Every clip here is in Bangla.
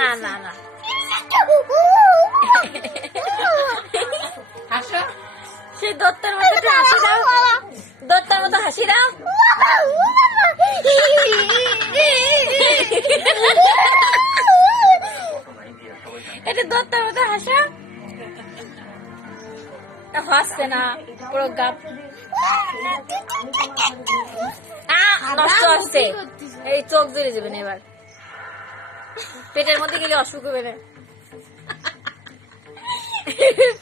না না না সেই দত্তের মতো একটু হাসি দাও, দত্তের মতো হাসি দাও। এটা দত্তের মতো হাসা হাসছে না, পুরো গাপ নষ্ট হচ্ছে। এই চোখ জুড়ে যাবে না, এবার পেটের মধ্যে গেলে অসুখ হবে না,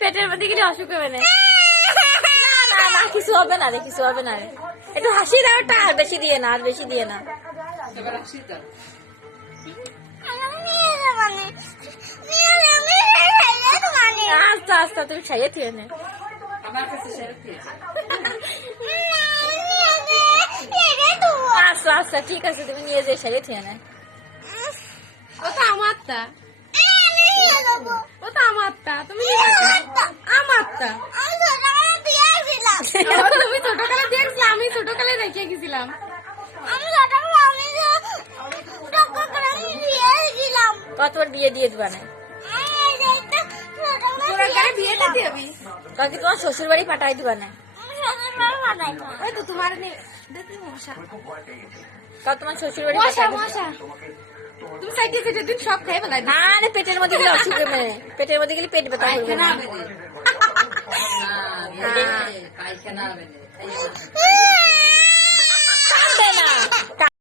পেটের মধ্যে গেলে অসুখ হবে না। না কিছু হবে না রে, কিছু হবে না রে, একটু হাসি দাও, ওটা আর বেশি দিয়ে না, আর বেশি দিয়ে না। আস্তে আস্তে তুমি ছাইয়ে থিয়ে নে। আচ্ছা আচ্ছা ঠিক আছে, তুমি নিয়ে যাই সারিয়ে থিয়ে নে। ওটা আমারটা, ওটা আমারটা, তুমি আমারটা। তুমি ছোটকালে দেখছিলাম, আমি ছোটকালে রেখে গেছিলাম। কতবার বিয়ে দিয়ে দিবা না? বিয়েটা দিবি কাকি তোমার শ্বশুর বাড়ি পাঠাই দিবা না? ওই তো তোমার তোমার শ্বশুর বাড়ি মশা পাঠাই মশা তুমি সাইডে সাইডে দিন সব খাই বলাই না রে, পেটের মধ্যে গেলে অসুখ হবে, পেটের মধ্যে গেলে পেট ব্যথা করবে না। পায়খানা হবে না। কাঁদবে না।